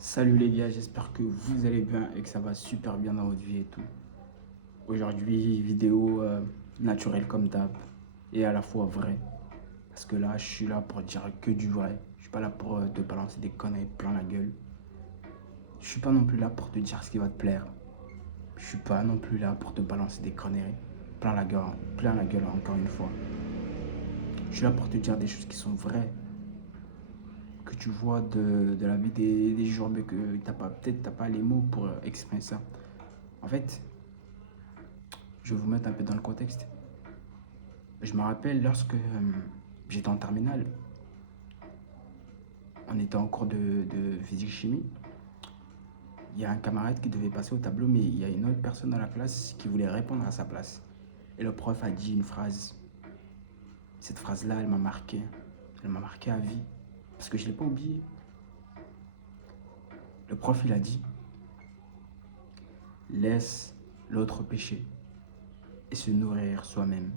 Salut les gars, j'espère que vous allez bien et que ça va super bien dans votre vie et tout. Aujourd'hui, vidéo naturelle comme d'hab et à la fois vraie. Parce que là, je suis là pour dire que du vrai. Je suis pas là pour te balancer des conneries plein la gueule. Je suis pas non plus là pour te dire ce qui va te plaire. Je suis pas non plus là pour te balancer des conneries plein la gueule encore une fois. Je suis là pour te dire des choses qui sont vraies, que tu vois de la vie des jours, mais que peut-être t'as pas les mots pour exprimer ça. En fait, je vais vous mettre un peu dans le contexte. Je me rappelle lorsque j'étais en terminale, on était en cours de physique-chimie. Il y a un camarade qui devait passer au tableau, mais il y a une autre personne dans la classe qui voulait répondre à sa place. Et le prof a dit une phrase. Cette phrase-là, elle m'a marqué. Elle m'a marqué à vie. Parce que je ne l'ai pas oublié. Le prof, il a dit, laisse l'autre pécher et se nourrir soi-même.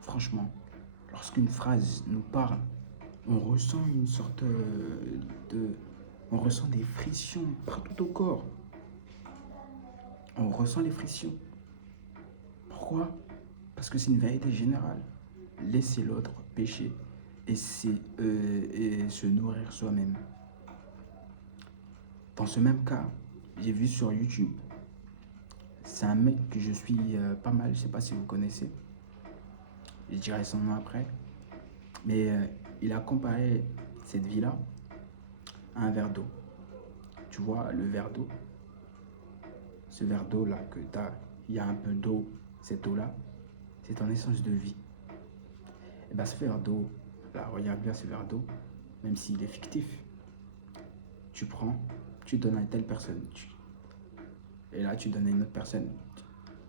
Franchement, lorsqu'une phrase nous parle, on ressent une sorte de... On ressent des frictions partout au corps. On ressent les frictions. Pourquoi? Parce que c'est une vérité générale. Laisser l'autre pécher et se nourrir soi-même. Dans ce même cas, j'ai vu sur YouTube, c'est un mec que je suis pas mal, je sais pas si vous connaissez, je dirai son nom après, mais il a comparé cette vie-là à un verre d'eau. Tu vois, le verre d'eau, ce verre d'eau là que tu as, il y a un peu d'eau, cette eau-là, c'est ton essence de vie. Et bien ce verre d'eau, là, regarde bien ce verre d'eau, même s'il est fictif, tu prends, tu donnes à telle personne, et là tu donnes à une autre personne.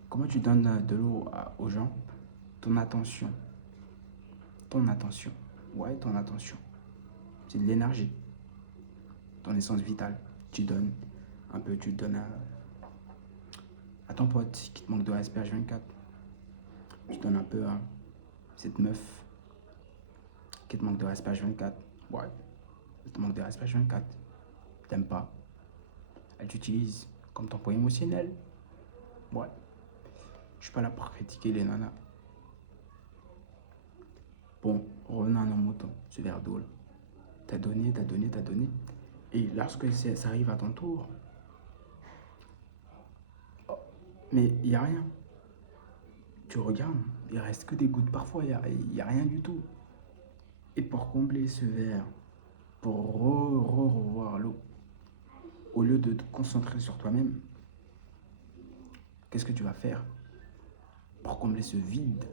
Comment tu donnes de l'eau aux gens? Ton attention. Ton attention. Ouais, ton attention. C'est de l'énergie. Ton essence vitale. Tu donnes un peu, tu donnes à ton pote qui te manque de respect H24. Tu donnes un peu à cette meuf qui te manque de respect H24. Ouais, elle te manque de respect H24. T'aimes pas. Elle t'utilise comme ton point émotionnel. Ouais. Je suis pas là pour critiquer les nanas. Bon, revenons à nos moutons. Ce verre d'eau là. T'as donné, t'as donné, t'as donné. Et lorsque ça arrive à ton tour, oh, mais il n'y a rien. Tu regardes, il reste que des gouttes parfois, il y a rien du tout. Et pour combler ce verre, pour revoir l'eau, au lieu de te concentrer sur toi-même, qu'est-ce que tu vas faire pour combler ce vide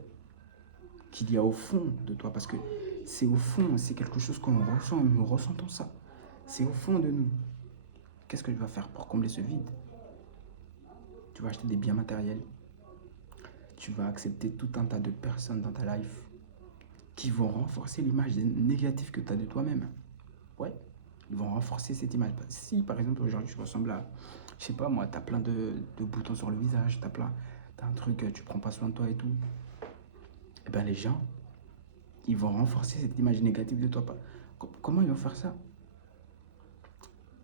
qu'il y a au fond de toi? Parce que c'est au fond, c'est quelque chose qu'on ressent, nous ressentons ça. C'est au fond de nous. Qu'est-ce que tu vas faire pour combler ce vide? Tu vas acheter des biens matériels. Tu vas accepter tout un tas de personnes dans ta life qui vont renforcer l'image négative que tu as de toi-même. Ouais, ils vont renforcer cette image. Si par exemple aujourd'hui tu ressembles à, je sais pas moi, tu as plein de boutons sur le visage, t'as un truc, tu prends pas soin de toi et tout, et bien les gens, ils vont renforcer cette image négative de toi. Comment ils vont faire ça?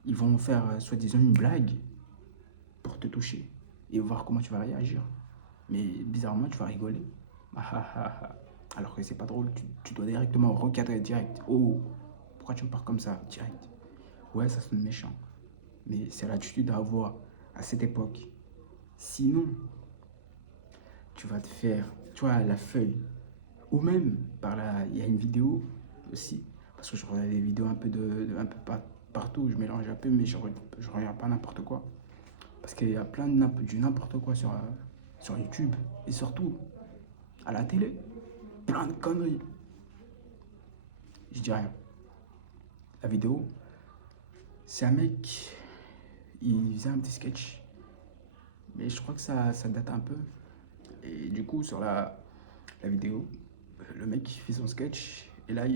Ils vont faire soi-disant une blague pour te toucher et voir comment tu vas réagir. Mais bizarrement, tu vas rigoler. Ah, ah, ah, ah. Alors que c'est pas drôle, tu dois directement recadrer direct. Oh, pourquoi tu me parles comme ça? Direct. Ouais, ça sonne méchant. Mais c'est l'attitude à avoir à cette époque. Sinon, tu vas te faire, tu vois, la feuille. Ou même, il y a une vidéo aussi. Parce que je regarde des vidéos un peu, un peu partout. Je mélange un peu, mais je regarde pas n'importe quoi. Parce qu'il y a plein du n'importe quoi sur YouTube. Et surtout, à la télé. Plein de conneries. Je dis rien. La vidéo, c'est un mec, il faisait un petit sketch. Mais je crois que ça date un peu. Et du coup, sur la vidéo, le mec fait son sketch. Et là,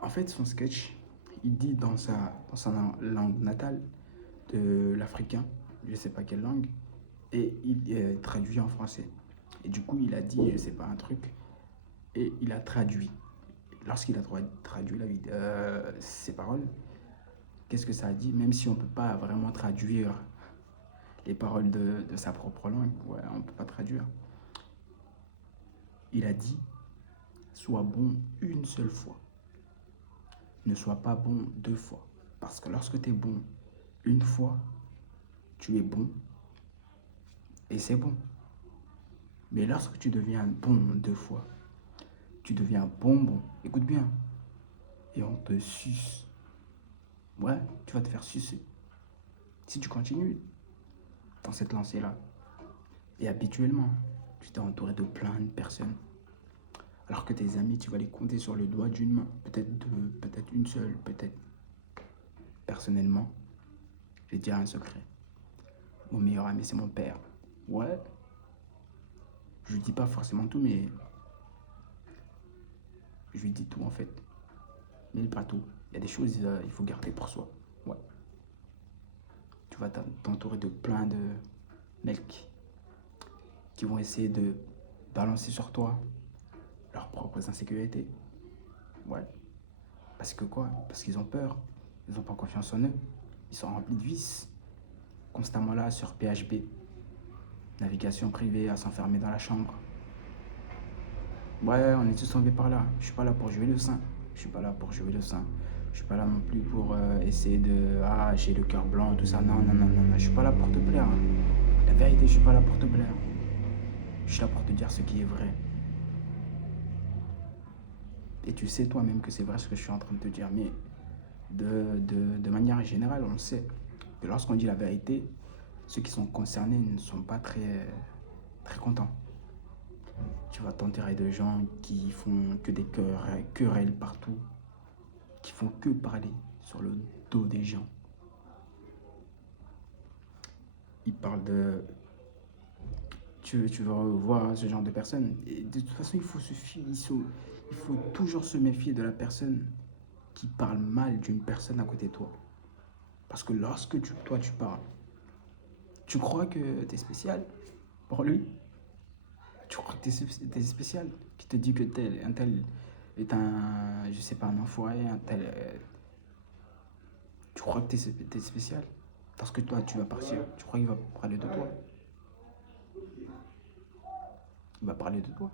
en fait, son sketch, il dit dans sa langue natale de l'africain, je sais pas quelle langue, et il traduit en français. Et du coup, il a dit, je sais pas, un truc, et il a traduit. lorsqu'il a traduit ses paroles, qu'est-ce que ça a dit? Même si on ne peut pas vraiment traduire les paroles de sa propre langue, ouais, on ne peut pas traduire. Il a dit, sois bon une seule fois. Ne sois pas bon deux fois. Parce que lorsque tu es bon une fois, tu es bon et c'est bon. Mais lorsque tu deviens bon deux fois, tu deviens bonbon. Écoute bien. Et on te suce. Ouais, tu vas te faire sucer. Si tu continues dans cette lancée-là. Et habituellement, tu t'es entouré de plein de personnes. Alors que tes amis, tu vas les compter sur le doigt d'une main. Peut-être deux, peut-être une seule, peut-être. Personnellement, je vais te dire un secret. Mon meilleur ami, c'est mon père. Ouais. Je lui dis pas forcément tout, mais je lui dis tout en fait. Mais pas tout. Il y a des choses, il faut garder pour soi. Ouais. Tu vas t'entourer de plein de mecs qui vont essayer de balancer sur toi leurs propres insécurités. Ouais. Parce que quoi? Parce qu'ils ont peur. Ils n'ont pas confiance en eux. Ils sont remplis de vices. Constamment là sur PHB. Navigation privée, à s'enfermer dans la chambre. Ouais, on est tous tombés par là. Je suis pas là pour jouer le sein. Je suis pas là pour jouer le sein. Je suis pas là non plus pour essayer de... Ah, j'ai le cœur blanc, tout ça. Non, non, non, non, non. Je suis pas là pour te plaire. La vérité, je suis pas là pour te plaire. Je suis là pour te dire ce qui est vrai. Et tu sais toi-même que c'est vrai ce que je suis en train de te dire. Mais de manière générale, on sait que lorsqu'on dit la vérité, ceux qui sont concernés ne sont pas très, très contents. Tu vas t'enterrer de gens qui font que des querelles partout, qui font que parler sur le dos des gens. Ils parlent de... Tu vas voir ce genre de personnes. Et de toute façon, il faut il faut toujours se méfier de la personne qui parle mal d'une personne à côté de toi. Parce que lorsque toi tu parles, tu crois que tu es spécial pour lui. Tu crois que tu es spécial. Qui te dit que un tel est un, je sais pas, un enfoiré, un tel... tu crois que tu es spécial. Parce que toi, tu vas partir. Tu crois qu'il va parler de toi. Il va parler de toi.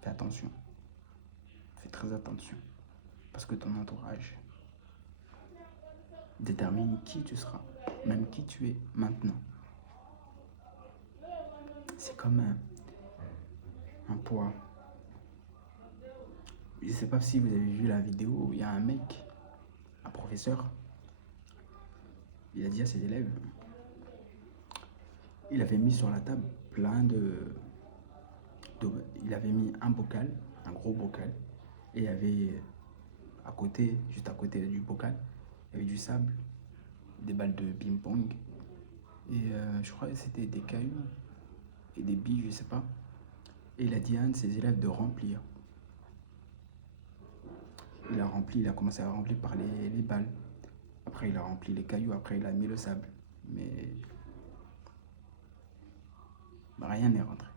Fais attention. Fais très attention. Parce que ton entourage détermine qui tu seras. Même qui tu es maintenant. C'est comme un poids. Je ne sais pas si vous avez vu la vidéo où il y a un mec, un professeur, il a dit à ses élèves, il avait mis sur la table plein il avait mis un bocal, un gros bocal, et il y avait à côté, juste à côté du bocal, il y avait du sable, des balles de ping-pong, et je crois que c'était des cailloux et des billes, je sais pas. Et il a dit à un de ses élèves de remplir. Il a rempli, il a commencé à remplir par les balles. Après, il a rempli les cailloux, après, il a mis le sable. Mais rien n'est rentré.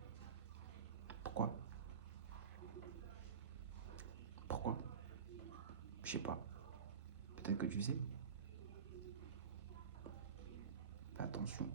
Pourquoi? Pourquoi? Je sais pas. Peut-être que tu sais. Fais attention.